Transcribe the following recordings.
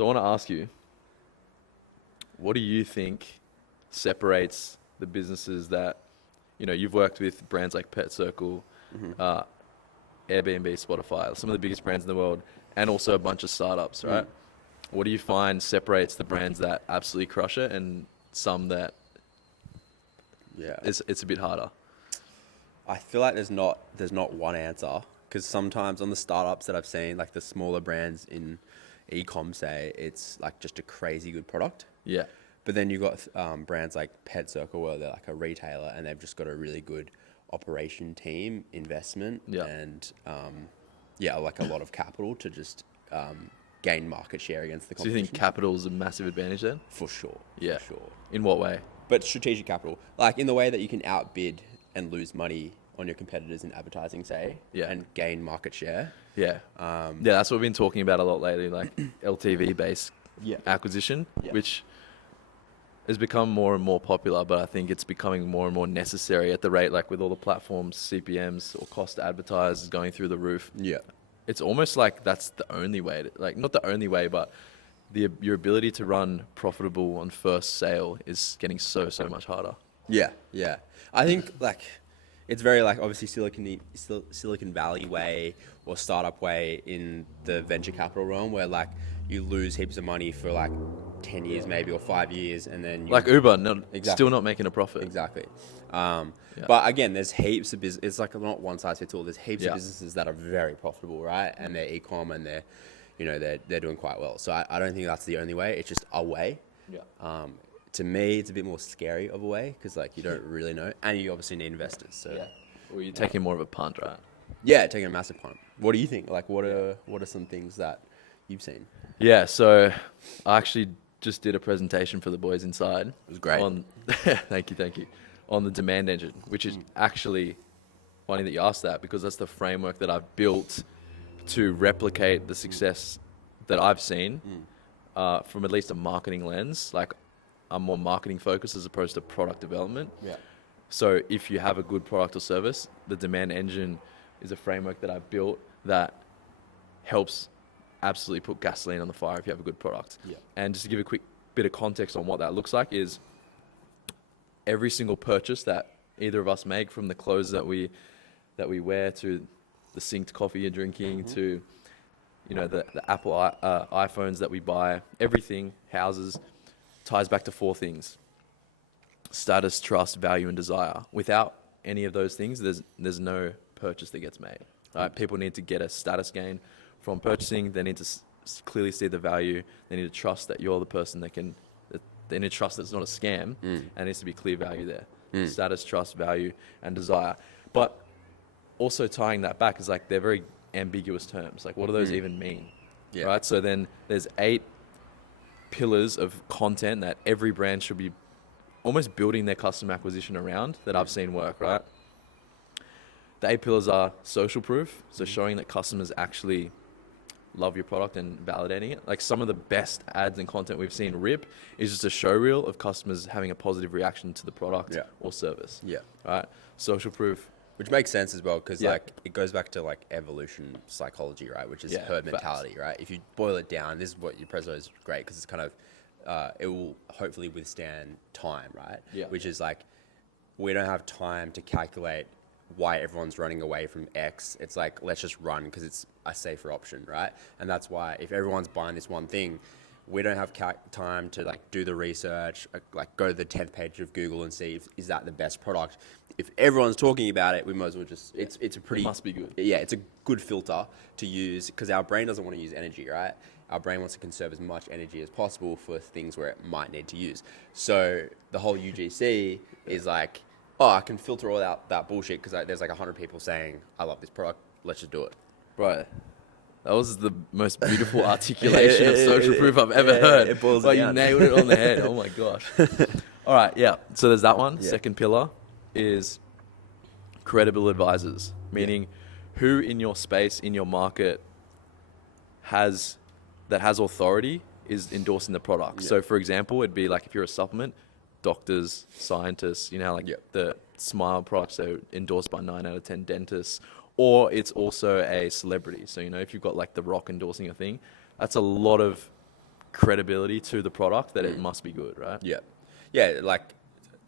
So I want to ask you, what do you think separates the businesses that, you've worked with brands like PetCircle, Airbnb, Spotify, some of the biggest brands in the world, and also a bunch of startups, right? What do you find separates the brands that absolutely crush it and some that it's a bit harder? I feel like there's not one answer, because sometimes on the startups that I've seen, like the smaller brands in e-com, say, it's like just a crazy good product. Yeah. But then you've got brands like PetCircle, where they're like a retailer and they've just got a really good operation team, investment, and like a lot of capital to just gain market share against the So competition. you think capital is a massive advantage then? For sure. Yeah. For sure. In what way? But strategic capital, like in the way that you can outbid and lose money on your competitors in advertising, say, and gain market share. Yeah. That's what we've been talking about a lot lately, like LTV-based acquisition, which has become more and more popular, but I think it's becoming more and more necessary at the rate, like with all the platforms, CPMs or cost to advertise is going through the roof. Yeah. It's almost like that's the only way, not the only way, but your ability to run profitable on first sale is getting so much harder. Yeah. I think like it's very like obviously Silicon Valley way or startup way in the venture capital realm, where like you lose heaps of money for like 10 years maybe, or 5 years, and then like Uber, still not making a profit. Exactly. But again, there's heaps of business. It's like not one size fits all. There's heaps of businesses that are very profitable, right? And they're e-com and they're doing quite well. So I don't think that's the only way. It's just a way. Yeah. To me, it's a bit more scary of a way, because like you don't really know, and you obviously need investors. So well, you're taking more of a punt, right? Yeah, taking a massive punt. What do you think? Like, what are some things that you've seen? Yeah, so I actually just did a presentation for the boys inside. It was great. Thank you. On the demand engine, which is actually funny that you asked that, because that's the framework that I've built to replicate the success that I've seen from at least a marketing lens. Like, I'm more marketing focused as opposed to product development. Yeah. So if you have a good product or service, the demand engine is a framework that I've built that helps absolutely put gasoline on the fire if you have a good product. Yeah. And just to give a quick bit of context on what that looks like is every single purchase that either of us make, from the clothes that we wear to the synced coffee you're drinking to the Apple iPhones that we buy, everything, houses, ties back to 4 things: status, trust, value, and desire. Without any of those things, there's no purchase that gets made. Right? People need to get a status gain from purchasing. They need to clearly see the value. They need to trust that you're the person they need to trust that it's not a scam, and there needs to be clear value there. Status, trust, value, and desire. But also tying that back is like they're very ambiguous terms. Like, what do those even mean? Yeah. Right? So then there's 8 pillars of content that every brand should be almost building their customer acquisition around, that I've seen work, right? The 8 pillars are social proof, so showing that customers actually love your product and validating it. Like, some of the best ads and content we've seen rip is just a show reel of customers having a positive reaction to the product or service. Yeah. Right? Social proof. Which makes sense as well, because like it goes back to like evolution psychology, right? Which is herd mentality, right? If you boil it down, this is what your preso is great, because it's kind of it will hopefully withstand time, right? Yeah. Which is like, we don't have time to calculate why everyone's running away from X. It's like, let's just run because it's a safer option, right? And that's why if everyone's buying this one thing, we don't have time to like do the research, like go to the 10th page of Google and see is that the best product. If everyone's talking about it, we might as well just, it's a pretty... It must be good. Yeah, it's a good filter to use, because our brain doesn't want to use energy, right? Our brain wants to conserve as much energy as possible for things where it might need to use. So the whole UGC is like, oh, I can filter all out that bullshit because there's like 100 people saying, I love this product, let's just do it. Right. That was the most beautiful articulation of social proof I've ever heard. It boils But it you down. nailed it on the head. Oh my gosh. All right, yeah. So there's that one. Yeah. Second pillar is credible advisors, meaning who in your space, in your market, has authority is endorsing the product. Yeah. So for example, it'd be like if you're a supplement, doctors, scientists, the Smile products are endorsed by 9 out of 10 dentists, or it's also a celebrity. So, if you've got like The Rock endorsing a thing, that's a lot of credibility to the product that it must be good, right? Yeah. Yeah, like,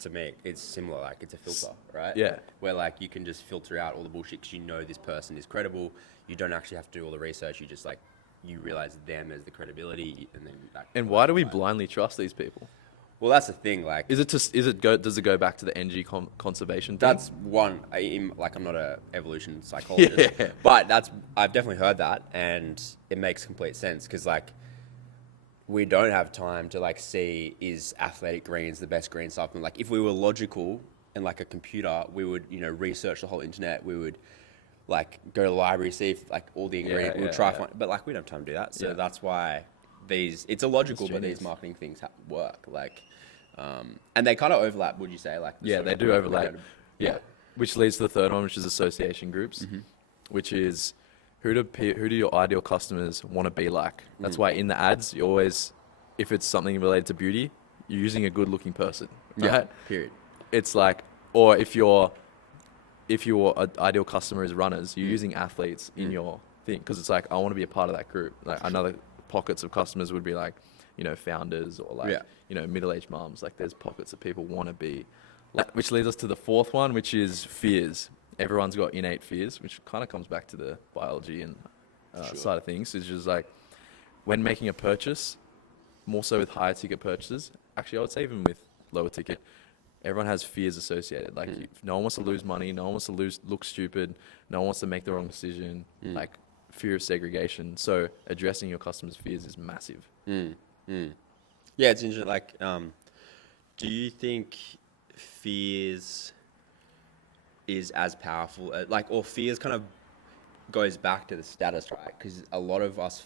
to me, it's similar. Like, it's a filter, right? Yeah. Where, like, you can just filter out all the bullshit because you know this person is credible. You don't actually have to do all the research. You just, like, you realize them as the credibility, and then... Like, and why do we blindly trust these people? Well, that's the thing, like... Does it go back to the energy conservation thing? That's one, I'm not a evolution psychologist, Yeah. but I've definitely heard that, and it makes complete sense, because, like, we don't have time to, like, see is athletic greens the best green supplement. Like, if we were logical and like a computer, we would, research the whole internet. We would, like, go to the library, see if, like, all the ingredients, we would try find, but, like, we don't have time to do that. So that's why it's illogical, but these marketing things work. Like, and they kind of overlap, would you say? Like, they do overlap. Yeah. Which leads to the third one, which is association groups, which is who do your ideal customers want to be like? That's why in the ads, you always, if it's something related to beauty, you're using a good looking person, right? Yeah, period. It's like, or if your ideal customer is runners, you're using athletes in your thing, because it's like, I want to be a part of that group. Like, another pockets of customers would be like, founders, or like, middle-aged moms. Like, there's pockets of people want to be, like, which leads us to the fourth one, which is fears. Everyone's got innate fears, which kind of comes back to the biology and side of things. It's just like, when making a purchase, more so with higher ticket purchases, actually I would say even with lower ticket, everyone has fears associated. Like, no one wants to lose money, no one wants to look stupid, no one wants to make the wrong decision, like fear of segregation. So addressing your customers' fears is massive. Yeah, it's interesting. Like, do you think fears is as powerful, or fears kind of goes back to the status, right? Because a lot of us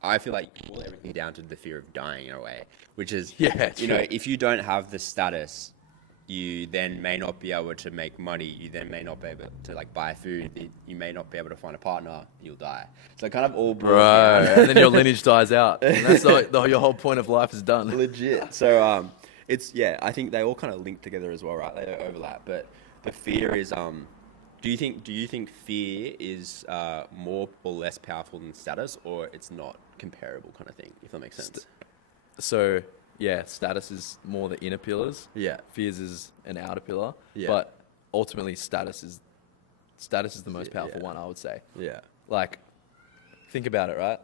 I feel like you boil everything down to the fear of dying in a way, which is, if you don't have the status, you then may not be able to make money. You then may not be able to, like, buy food. You may not be able to find a partner. You'll die. So it kind of all boils down. And then your lineage dies out. And that's your whole point of life is done. Legit. So I think they all kind of link together as well, right? They don't overlap, but the fear is do you think fear is more or less powerful than status, or it's not comparable, kind of thing, if that makes sense? So status is more the inner pillars. Yeah. Fears is an outer pillar. Yeah. But ultimately status is the most powerful one, I would say. Yeah. Like, think about it, right?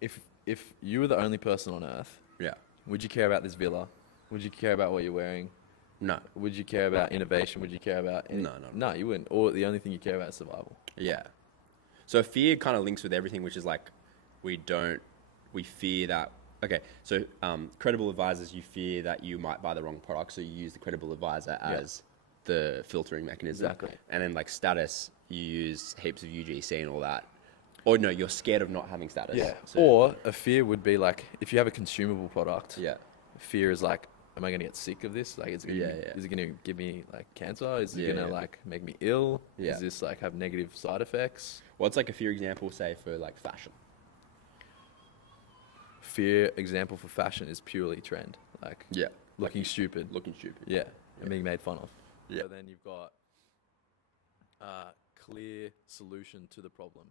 If you were the only person on earth, would you care about this villa? Would you care about what you're wearing? No. Would you care about innovation? Would you care about No, you wouldn't. Or the only thing you care about is survival. Yeah. So fear kind of links with everything, which is like, we fear that. Okay, so credible advisors, you fear that you might buy the wrong product, so you use the credible advisor as the filtering mechanism. Exactly. And then, like, status, you use heaps of UGC and all that. Or no, you're scared of not having status. Yeah. So, or a fear would be like, if you have a consumable product, yeah. fear is like, am I going to get sick of this? Like, is it going to give me, like, cancer? Is it going to like make me ill? Yeah. Is this like have negative side effects? What's like a fear example, say, for like fashion? Fear example for fashion is purely trend. Like, looking stupid. Yeah. And being made fun of. Yeah. But then you've got a clear solution to the problem,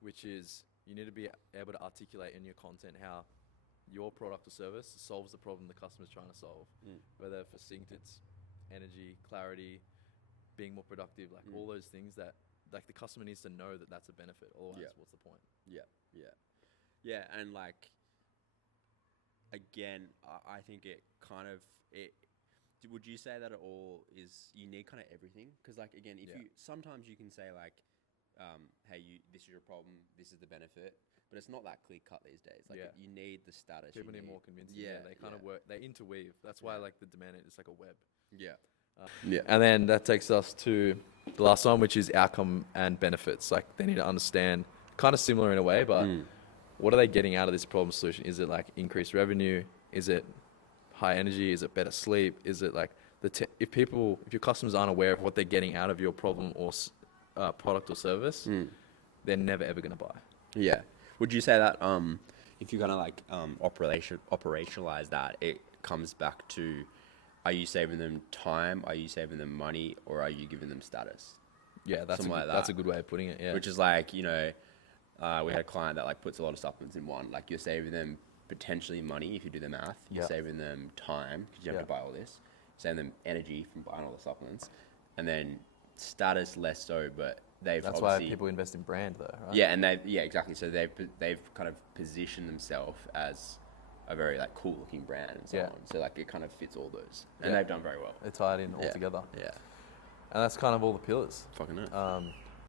which is you need to be able to articulate in your content how your product or service solves the problem the customer's trying to solve. Whether for synced it's energy, clarity, being more productive, like all those things that, like, the customer needs to know that that's a benefit. Otherwise, what's the point? Yeah, and like, again, I think it kind of, would you say that it all is, you need kind of everything? Because, like, again, sometimes you can say, like, hey, this is your problem, this is the benefit, but it's not that clear cut these days. Like, you need the status. People need more convincing. They kind of work, they interweave. That's why, like, the demand, it's like a web. And then that takes us to the last one, which is outcome and benefits. Like, they need to understand, kind of similar in a way, but what are they getting out of this problem solution? Is it like increased revenue? Is it high energy? Is it better sleep? Is it like if your customers aren't aware of what they're getting out of your problem or product or service, they're never ever going to buy. Yeah. Would you say that if you kind of like operationalize that, it comes back to, are you saving them time? Are you saving them money? Or are you giving them status? Yeah, that's a good way of putting it. Yeah. Which is like, we had a client that like puts a lot of supplements in one. Like, you're saving them potentially money if you do the math. You're saving them time because you have to buy all this. Saving them energy from buying all the supplements, and then status less so. But that's why people invest in brand, though. Right? Yeah, and exactly. So they've kind of positioned themselves as a very like cool looking brand and so on. So like it kind of fits all those, and they've done very well. They're tied in all together. Yeah, and that's kind of all the pillars. Fucking it.